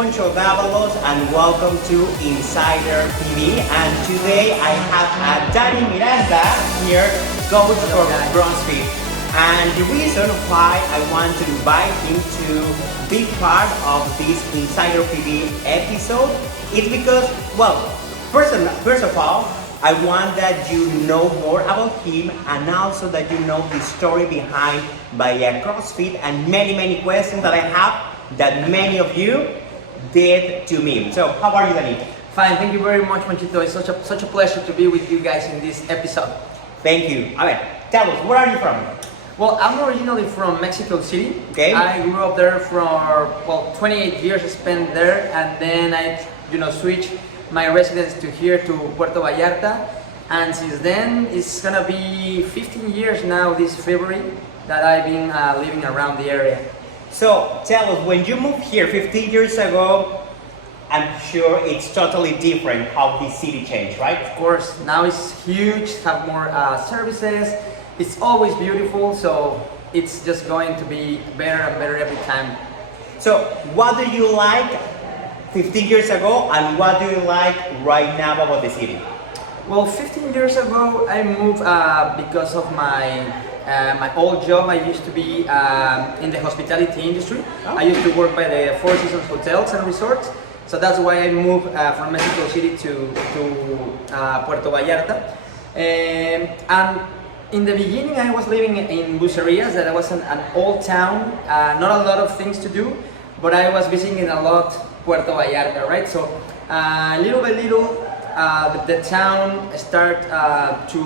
Poncho Davalos and welcome to Insider TV. And today I have Danny Miranda here, coach for CrossFit. And the reason why I want to invite him to be part of this Insider TV episode is because, well, first of all, I want that you know more about him and also that you know the story behind CrossFit and many questions that I have that many of you did to me. So how are you, Danny? Fine, thank you very much, Manchito. It's such a pleasure to be with you guys in this episode. Thank you. All right, tell us, where are you from? Well, I'm originally from Mexico City. Okay. I grew up there for 28 years I spent there, and then I switched my residence to here to Puerto Vallarta, and since then it's gonna be 15 years now this February that I've been living around the area. So tell us, when you moved here 15 years ago, I'm sure it's totally different how the city changed, right? Of course, now it's huge, have more services, it's always beautiful, so it's just going to be better and better every time. So what do you like 15 years ago and what do you like right now about the city? Well, 15 years ago I moved because of my old job. I used to be in the hospitality industry. Oh. I used to work by the Four Seasons hotels and resorts. So that's why I moved from Mexico City to Puerto Vallarta. And in the beginning I was living in Bucerias, that was an old town, not a lot of things to do, but I was visiting a lot Puerto Vallarta, right? So little by little the town start to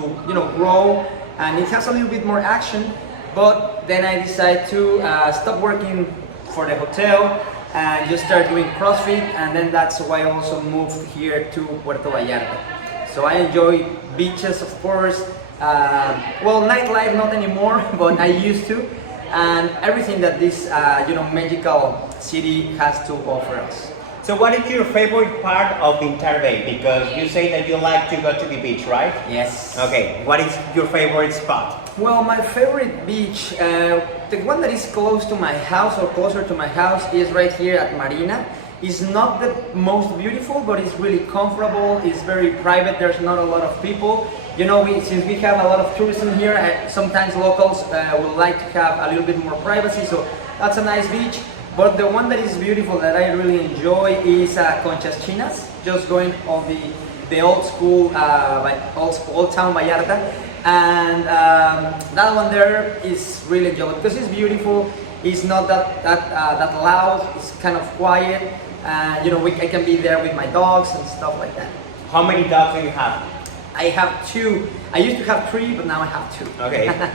grow, and it has a little bit more action. But then I decided to stop working for the hotel and just start doing CrossFit, and then that's why I also moved here to Puerto Vallarta. So I enjoy beaches, of course. Nightlife not anymore, but I used to, and everything that this magical city has to offer us. So what is your favorite part of the entire day? Because you say that you like to go to the beach, right? Yes. Okay, what is your favorite spot? Well, my favorite beach, the one that is close to my house or closer to my house, is right here at Miranda. It's not the most beautiful, but it's really comfortable. It's very private. There's not a lot of people. Since we have a lot of tourism here, sometimes locals would like to have a little bit more privacy, so that's a nice beach. But the one that is beautiful that I really enjoy is Conchas Chinas, just going on the old school, old town Vallarta, and that one there is really enjoyable because it's beautiful. It's not that loud. It's kind of quiet. I can be there with my dogs and stuff like that. How many dogs do you have? I have 2. I used to have 3, but now I have 2. Okay.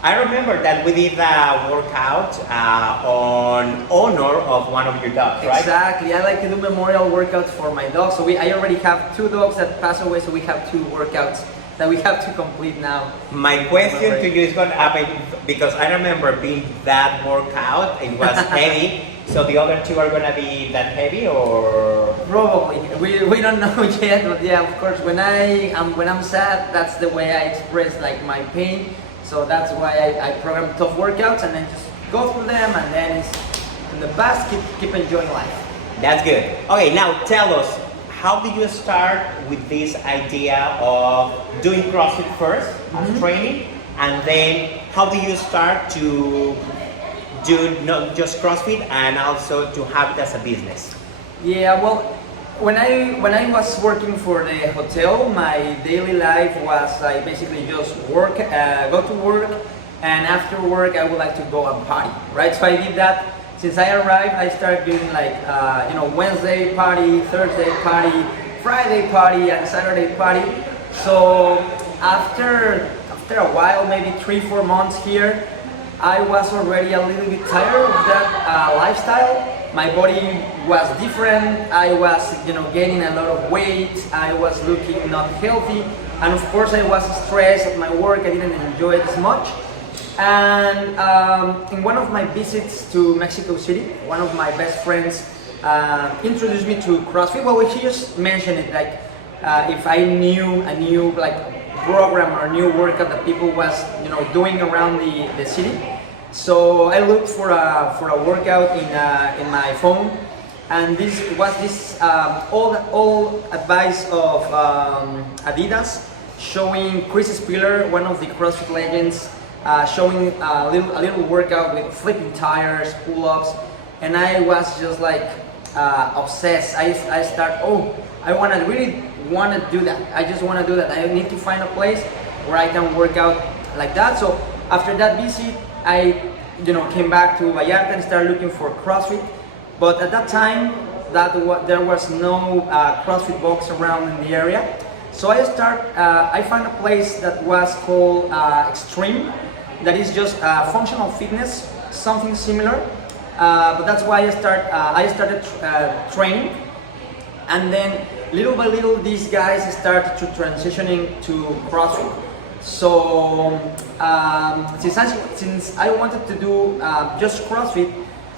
I remember that we did a workout on honor of one of your dogs, right? Exactly. I like to do memorial workouts for my dogs. So I already have 2 dogs that passed away, so we have 2 workouts that we have to complete now. My question to you is going to happen because I remember being that workout, it was heavy. So the other 2 are going to be that heavy, or? Probably. We don't know yet, but yeah, of course. When I'm sad, that's the way I express like my pain. So that's why I program tough workouts and then just go through them, and then it's in the past, keep enjoying life. That's good. Okay, now tell us, how did you start with this idea of doing CrossFit first as training, and then how do you start to do not just CrossFit and also to have it as a business? Yeah, well, when I was working for the hotel, my daily life was I basically just work, go to work, and after work I would like to go and party, right? So I did that. Since I arrived, I started doing like Wednesday party, Thursday party, Friday party, and Saturday party. So after a while, maybe 3-4 months here, I was already a little bit tired of that lifestyle. My body was different. I was gaining a lot of weight. I was looking not healthy, and of course I was stressed at my work. I didn't enjoy it as much. And in one of my visits to Mexico City, one of my best friends introduced me to CrossFit. Well, he just mentioned it, like if I knew a new program or new workout that people was doing around the city. So I looked for a workout in my phone, and this was this old advice of Adidas, showing Chris Spiller, one of the CrossFit legends, showing a little workout with flipping tires, pull-ups, and I was just like obsessed. I start, I really want to do that. I just want to do that. I need to find a place where I can work out like that. So after that visit, I came back to Vallarta and started looking for CrossFit. But at that time, there was no CrossFit box around in the area. So I found a place that was called Extreme, that is just functional fitness, something similar. But that's why I started training, and then little by little these guys started to transitioning to CrossFit. So since I wanted to do just CrossFit,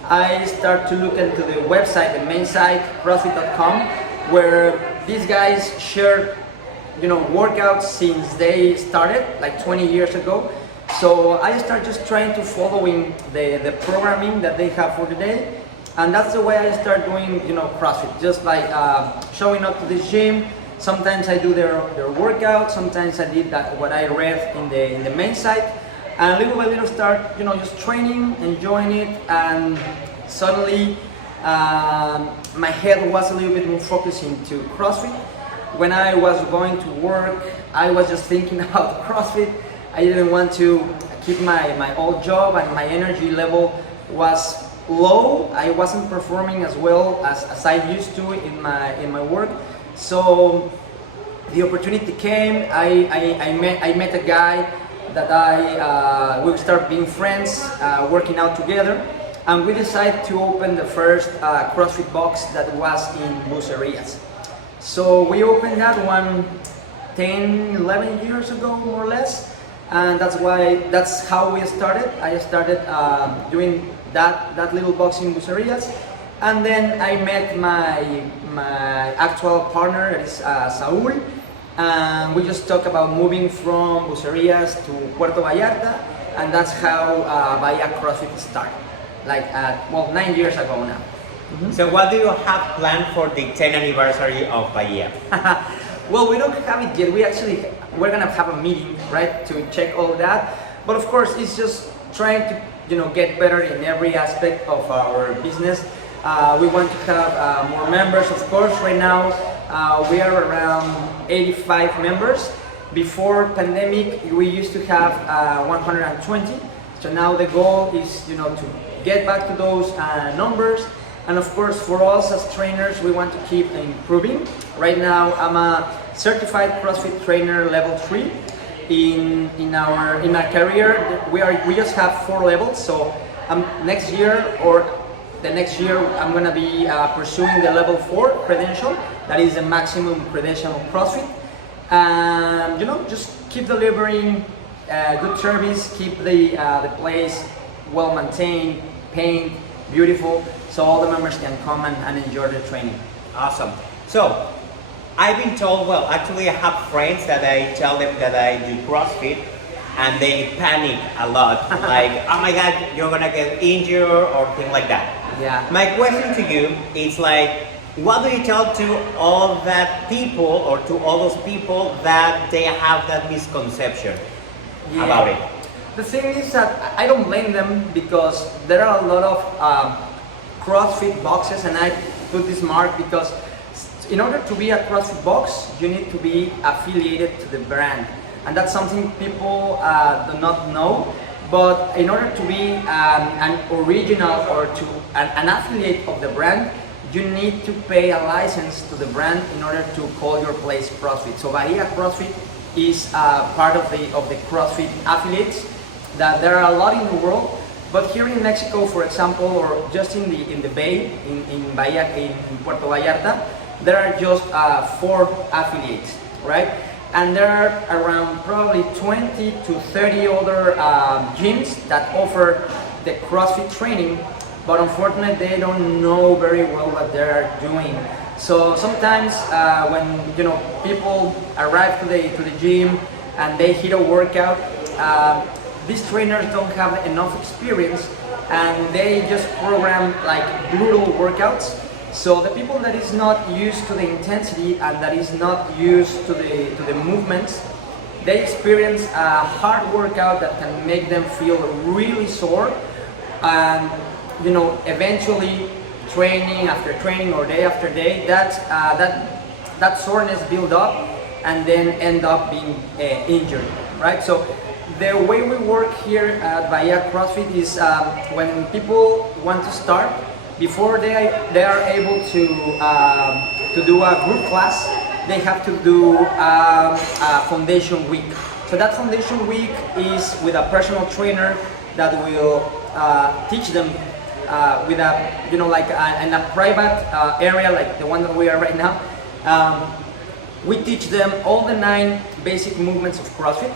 I started to look into the website, the main site, CrossFit.com, where these guys shared workouts since they started like 20 years ago. So I started just trying to following the programming that they have for the day, and that's the way I start doing CrossFit, just like showing up to the gym. Sometimes I do their workout, sometimes I did what I read in the main site, and little by little start just training, enjoying it, and suddenly my head was a little bit more focused into CrossFit. When I was going to work, I was just thinking about CrossFit. I didn't want to keep my old job, and my energy level was low. I wasn't performing as well as I used to in my work. So the opportunity came. I met a guy that we started being friends, working out together, and we decided to open the first CrossFit box that was in Bucerías. So we opened that one 10, 11 years ago, more or less. And that's how we started. I started doing that little box in Bucerías, and then I met my actual partner, that is Saul, and we just talked about moving from Bucerías to Puerto Vallarta, and that's how Bahia CrossFit started, like 9 years ago now. Mm-hmm. So what do you have planned for the 10th anniversary of Bahia? Well, we don't have it yet. We're gonna have a meeting, right, to check all that. But of course, it's just trying to get better in every aspect of our business. We want to have more members, of course. Right now, we are around 85 members. Before pandemic, we used to have 120. So now the goal is, to get back to those numbers. And of course, for us as trainers, we want to keep improving. Right now, I'm a certified CrossFit trainer level 3. In my career, we just have 4 levels. So next year I'm gonna be pursuing the level 4 credential. That is the maximum credential of CrossFit. And just keep delivering good service, keep the place well maintained, paint, beautiful, so all the members can come and enjoy the training. Awesome. So I've been told, well, actually I have friends that I tell them that I do CrossFit and they panic a lot. Like, oh my God, you're gonna get injured or things like that. Yeah. My question to you is like, what do you tell to all that people or to all those people that they have that misconception about it? The thing is that I don't blame them, because there are a lot of CrossFit boxes, and I put this mark because in order to be a CrossFit box, you need to be affiliated to the brand, and that's something people do not know. But in order to be an original or an affiliate of the brand, you need to pay a license to the brand in order to call your place CrossFit. So Bahia CrossFit is part of the CrossFit affiliates. That there are a lot in the world, but here in Mexico, for example, or just in the Bay, in Bahia, in Puerto Vallarta, there are just 4 affiliates, right? And there are around probably 20 to 30 other gyms that offer the CrossFit training, but unfortunately they don't know very well what they're doing. So sometimes when people arrive to the gym and they hit a workout, these trainers don't have enough experience, and they just program like brutal workouts, So the people that is not used to the intensity and that is not used to the movements, they experience a hard workout that can make them feel really sore, and eventually training after training or day after day, that soreness build up and then end up being injured, right? So the way we work here at Bahia CrossFit is when people want to start, before they are able to do a group class, they have to do a foundation week. So that foundation week is with a personal trainer that will teach them with in a private area like the one that we are right now. We teach them all the 9 basic movements of CrossFit,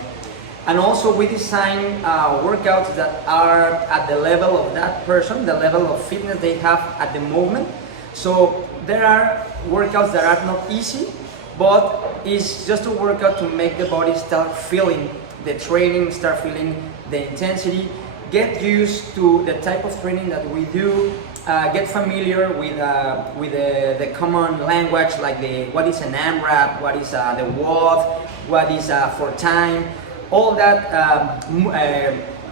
and also we design workouts that are at the level of that person, the level of fitness they have at the moment. So there are workouts that are not easy, but it's just a workout to make the body start feeling the training, start feeling the intensity, get used to the type of training that we do, get familiar with the common language, like what is an AMRAP, what is the WOD, what is for time, all that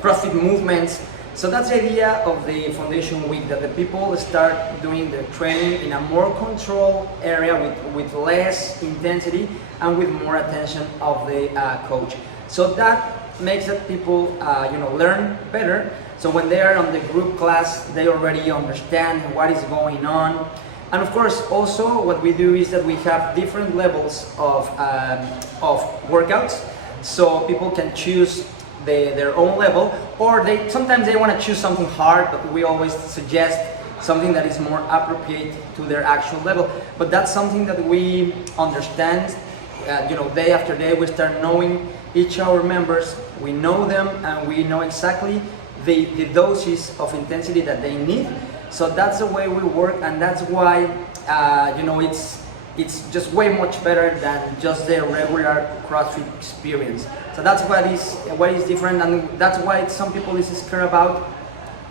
CrossFit movements. So that's the idea of the foundation week, that the people start doing the training in a more controlled area with less intensity and with more attention of the coach. So that makes that people learn better. So when they are on the group class, they already understand what is going on. And of course, also what we do is that we have different levels of workouts, so people can choose their own level, or sometimes they want to choose something hard, but we always suggest something that is more appropriate to their actual level. But that's something that we understand. Day after day, we start knowing each of our members. We know them, and we know exactly the doses of intensity that they need. So that's the way we work, and that's why it's just way much better than just the regular CrossFit experience. So that's what is different, and that's why some people is scared about,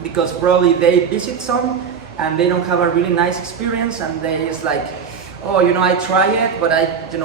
because probably they visit some and they don't have a really nice experience, and they is like, oh, I try it, but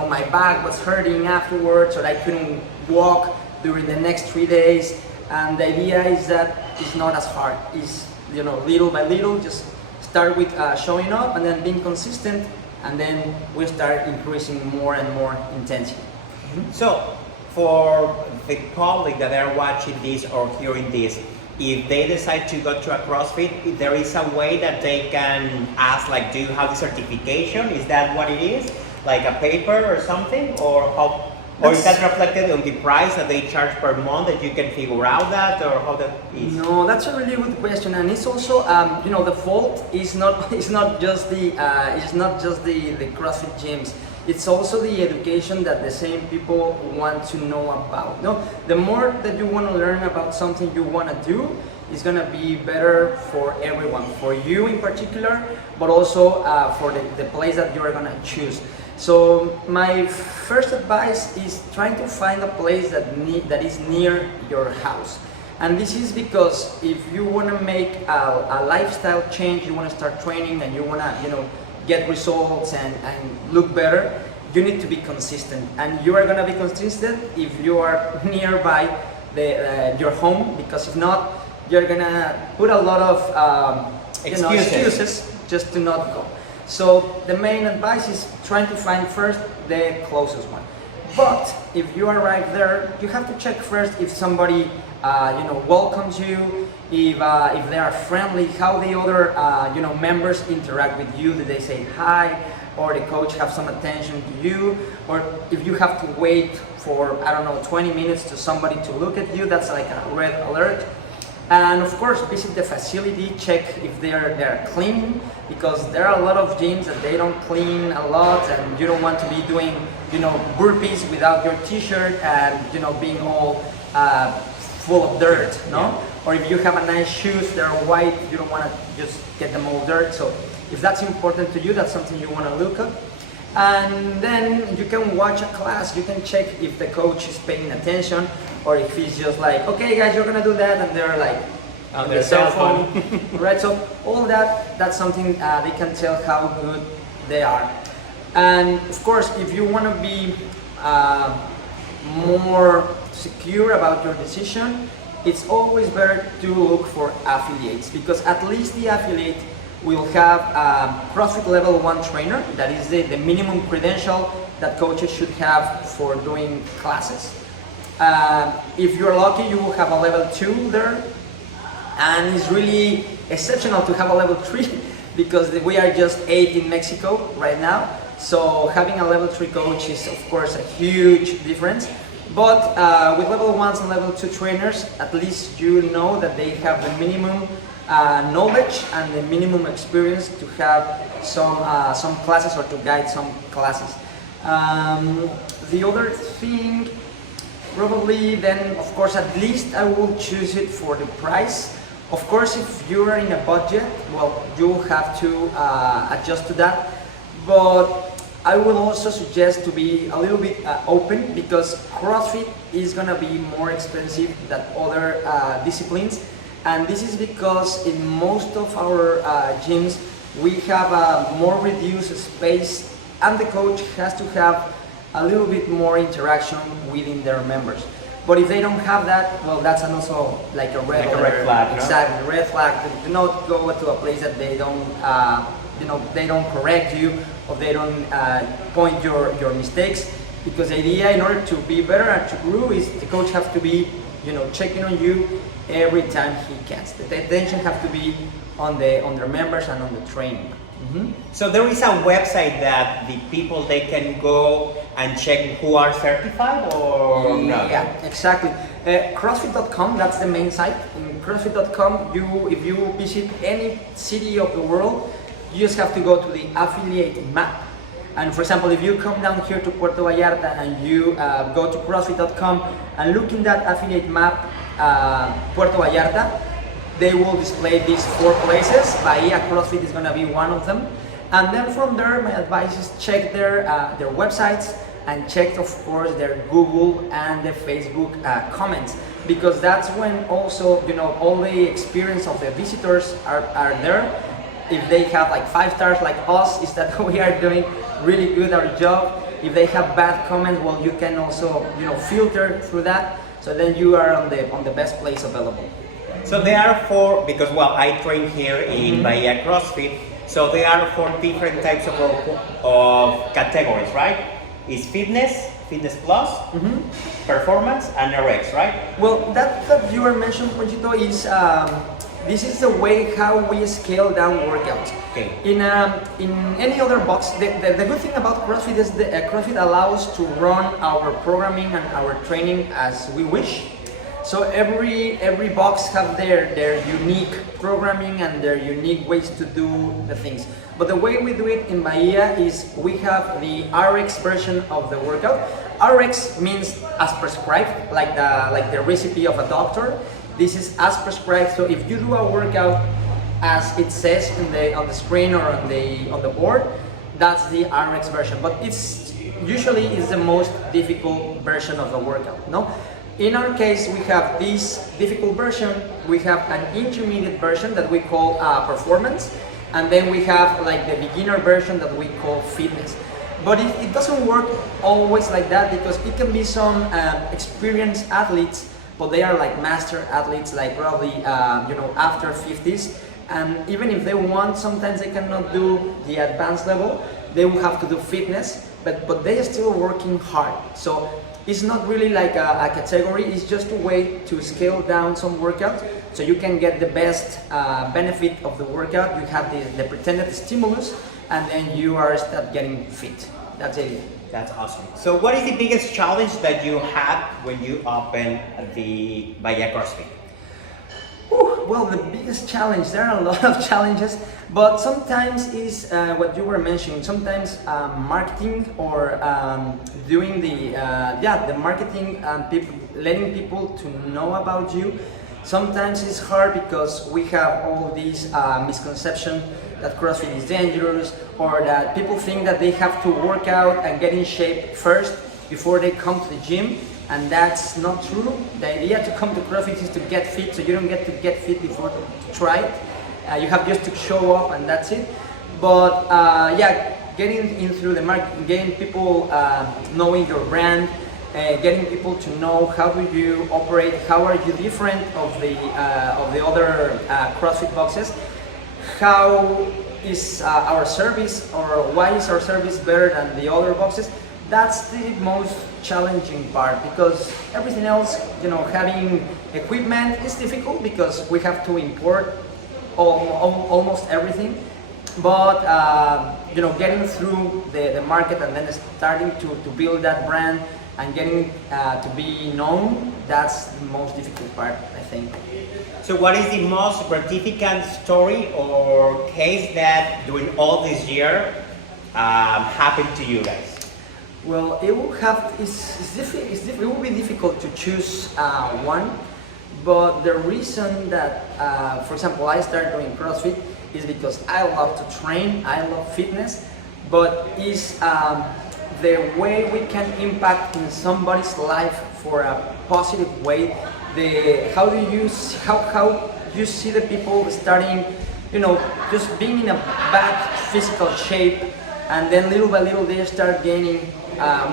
my back was hurting afterwards, or I couldn't walk during the next 3 days. And the idea is that it's not as hard. It's little by little, just start with showing up and then being consistent, and then we start increasing more and more intensity. Mm-hmm. So for the public that are watching this or hearing this, if they decide to go to a CrossFit, there is a way that they can ask, like, do you have the certification? Is that what it is? Like a paper or something? Or how? Or is that reflected on the price that they charge per month, that you can figure out that, or how that is? No, that's a really good question, and it's also the fault is not just the CrossFit gyms. It's also the education that the same people want to know about. The more that you want to learn about something you want to do, is going to be better for everyone, for you in particular, but also for the place that you are going to choose. So my first advice is trying to find a place that is near your house. And this is because if you want to make a lifestyle change, you want to start training, and you want to get results and look better, you need to be consistent. And you are going to be consistent if you are nearby your home, because if not, you're going to put a lot of excuses just to not go. So the main advice is trying to find first the closest one. But if you arrive there, you have to check first if somebody welcomes you, if they are friendly, how the other members interact with you. Did they say hi, or the coach have some attention to you, or if you have to wait for 20 minutes to somebody to look at you, that's like a red alert. And of course, visit the facility, check if they're clean, because there are a lot of gyms that they don't clean a lot, and you don't want to be doing burpees without your t-shirt and being all full of dirt, no? Yeah. Or if you have a nice shoes, they're white, you don't want to just get them all dirt. So if that's important to you, that's something you want to look at. And then you can watch a class, you can check if the coach is paying attention, or if he's just like, okay guys, you're gonna do that, and they're like On the their cell cell phone, right? So all that's something they can tell how good they are. And of course, if you want to be more secure about your decision, it's always better to look for affiliates, because at least the affiliate will have a CrossFit level 1 trainer. That is the minimum credential that coaches should have for doing classes. If you're lucky, you will have a level 2 there, and it's really exceptional to have a level 3 because we are just 8 in Mexico right now. So having a level 3 coach is of course a huge difference. But with level 1s and level 2 trainers, at least you know that they have the minimum knowledge and the minimum experience to have some classes or to guide some classes. The other thing, probably then, of course, at least I will choose it for the price. Of course, if you are in a budget, well, you will have to adjust to that. But I will also suggest to be a little bit open, because CrossFit is gonna be more expensive than other disciplines. And this is because in most of our gyms, we have a more reduced space, and the coach has to have a little bit more interaction within their members. But if they don't have that, well, that's also like a red flag. Exactly, no? Red flag. Do not go to a place that they don't, they don't correct you, or they don't point your mistakes. Because the idea, in order to be better and to grow, is the coach have to be, checking on you every time he can. The attention have to be on their members and on the training. Mm-hmm. So there is a website that the people, they can go and check who are certified or not? Yeah, exactly. CrossFit.com, that's the main site. In CrossFit.com, if you visit any city of the world, you just have to go to the affiliate map. And for example, if you come down here to Puerto Vallarta and you go to CrossFit.com and look in that affiliate map, Puerto Vallarta, they will display these 4 places. Bahia CrossFit is going to be one of them. And then from there, my advice is check their websites, and check, of course, their Google and the Facebook comments, because that's when also, all the experience of the visitors are there. If they have like 5 stars like us, is that we are doing really good our job. If they have bad comments, well, you can also, filter through that. So then you are on the best place available. So there are 4, because well, I train here in Bahia CrossFit, so there are 4 different types of categories, right? It's fitness plus, performance, and RX, right? Well, that you were mentioning, Ponchito, is this is the way how we scale down workouts. Okay. In any other box, the good thing about CrossFit is that CrossFit allows us to run our programming and our training as we wish. So every box have their unique programming and their unique ways to do the things. But the way we do it in Bahia is we have the RX version of the workout. RX means as prescribed, like the recipe of a doctor. This is as prescribed. So if you do a workout as it says on the screen or on the board, that's the RX version. But it's usually the most difficult version of the workout. No. In our case, we have this difficult version, we have an intermediate version that we call performance, and then we have like the beginner version that we call fitness. But it doesn't work always like that, because it can be some experienced athletes, but they are like master athletes, like probably after 50s, and even if they want, sometimes they cannot do the advanced level. They will have to do fitness, but they are still working hard. So it's not really like a category, it's just a way to scale down some workouts so you can get the best benefit of the workout. You have the pretended stimulus, and then you start getting fit. That's it. That's awesome. So what is the biggest challenge that you had when you opened the Bahia CrossFit? Well, the biggest challenge, there are a lot of challenges, but sometimes is what you were mentioning, sometimes marketing or doing the marketing and letting people to know about you. Sometimes it's hard because we have all these misconceptions that CrossFit is dangerous, or that people think that they have to work out and get in shape first before they come to the gym, and that's not true. The idea to come to CrossFit is to get fit, so you don't get to get fit before to try it. You have just to show up, and that's it. But yeah, getting in through the market, getting people knowing your brand, getting people to know how do you operate, how are you different of the other CrossFit boxes, how is our service, or why is our service better than the other boxes. That's the most challenging part, because everything else, having equipment is difficult because we have to import almost everything. But getting through the market and then starting to build that brand and getting to be known, that's the most difficult part, I think. So what is the most significant story or case that during all this year happened to you guys? Well, it will be difficult to choose one, but the reason that, for example, I started doing CrossFit is because I love to train, I love fitness, but is the way we can impact in somebody's life for a positive way. How you see the people starting, just being in a bad physical shape, and then little by little they start gaining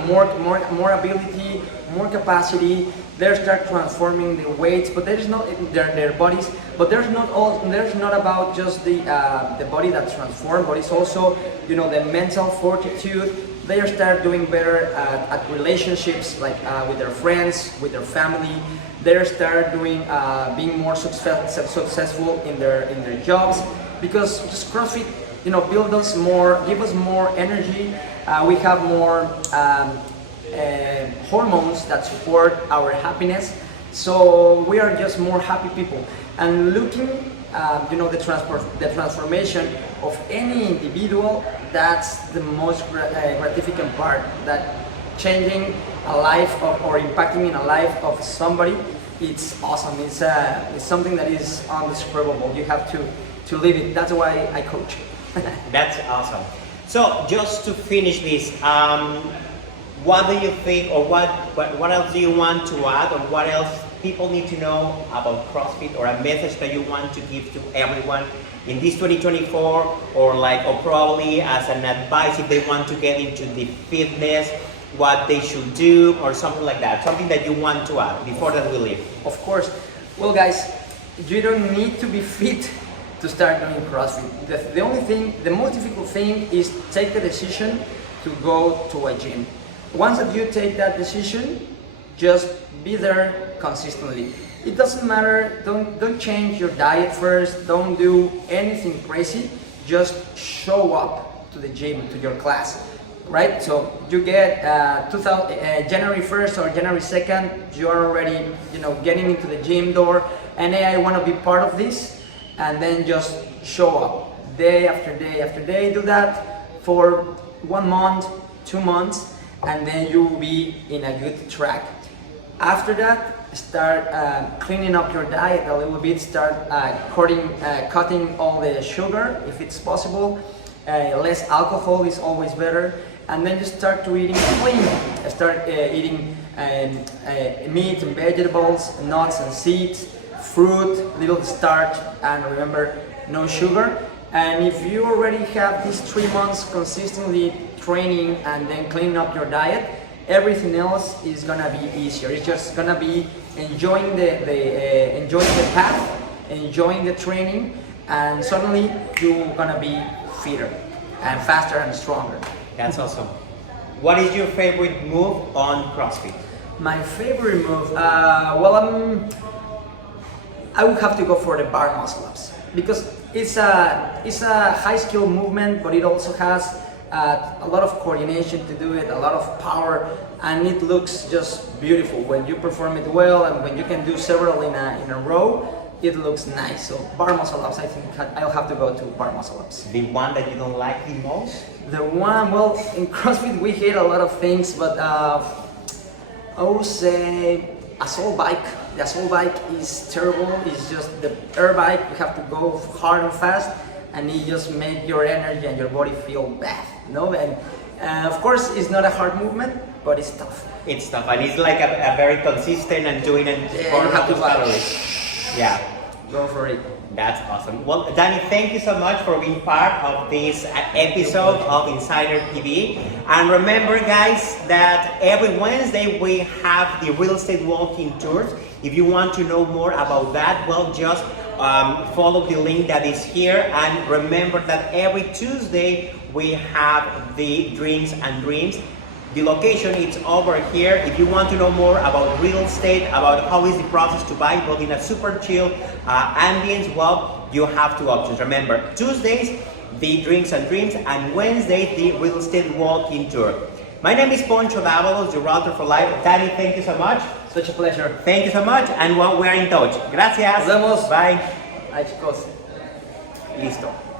more ability, more capacity. They start transforming the weights, but there is not their bodies. But there's not about just the body that's transformed, but it's also the mental fortitude. They start doing better at relationships, like with their friends, with their family. They start being more successful in their jobs, because just CrossFit give us more energy. We have more hormones that support our happiness, so we are just more happy people. And looking the transformation of any individual, that's the most gratificant part. That changing a life or impacting in a life of somebody, it's awesome. It's something that is undescribable. You have to live it. That's why I coach. That's awesome. So just to finish this, what do you think, or what else do you want to add, or what else people need to know about CrossFit, or a message that you want to give to everyone in this 2024, or probably as an advice if they want to get into the fitness, what they should do, or something like that, something that you want to add before that we leave? Of course. Well, guys, you don't need to be fit to start doing CrossFit. The most difficult thing is take the decision to go to a gym. Once that you take that decision, just be there consistently. It doesn't matter, don't change your diet first, don't do anything crazy, just show up to the gym, to your class, right? So you get January 1st or January 2nd, you are already getting into the gym door, and hey, I want to be part of this, and then just show up day after day after day. Do that for 1 month, 2 months, and then you will be in a good track. After that, start cleaning up your diet a little bit, start cutting all the sugar if it's possible. Less alcohol is always better. And then just start to eating clean. Start eating meat and vegetables, nuts and seeds, fruit, little starch, and remember, no sugar. And if you already have these 3 months consistently training and then cleaning up your diet, everything else is gonna be easier. It's just gonna be enjoying the path, enjoying the training, and suddenly you're gonna be fitter and faster and stronger. That's awesome. What is your favorite move on CrossFit? My favorite move, I would have to go for the bar muscle ups, because it's a high skill movement, but it also has a lot of coordination to do it, a lot of power, and it looks just beautiful when you perform it well, and when you can do several in a row, it looks nice. So bar muscle ups, I think I'll have to go to bar muscle ups. The one that you don't like the most? The one, well, in CrossFit we hate a lot of things, but I would say assault bike. The assault bike is terrible. It's just the air bike. You have to go hard and fast, and it just makes your energy and your body feel bad. And of course, it's not a hard movement, but it's tough. It's tough, and it's like a very consistent and doing it Yeah, you have to battle it. Yeah. Go for it. That's awesome. Well, Danny, thank you so much for being part of this episode of Insider TV. And remember, guys, that every Wednesday we have the real estate walking tours. If you want to know more about that, well, just follow the link that is here. And remember that every Tuesday we have the Drinks and Dreams. The location is over here. If you want to know more about real estate, about how is the process to buy, but in a super chill ambience, well, you have two options. Remember, Tuesdays, the Drinks and Dreams, and Wednesday, the real estate walk-in tour. My name is Poncho Davalos, the Realtor for Life. Danny, thank you so much. Such a pleasure. Thank you so much, and well, we're in touch. Gracias. Nos vemos. Bye. Ay, chicos. Listo.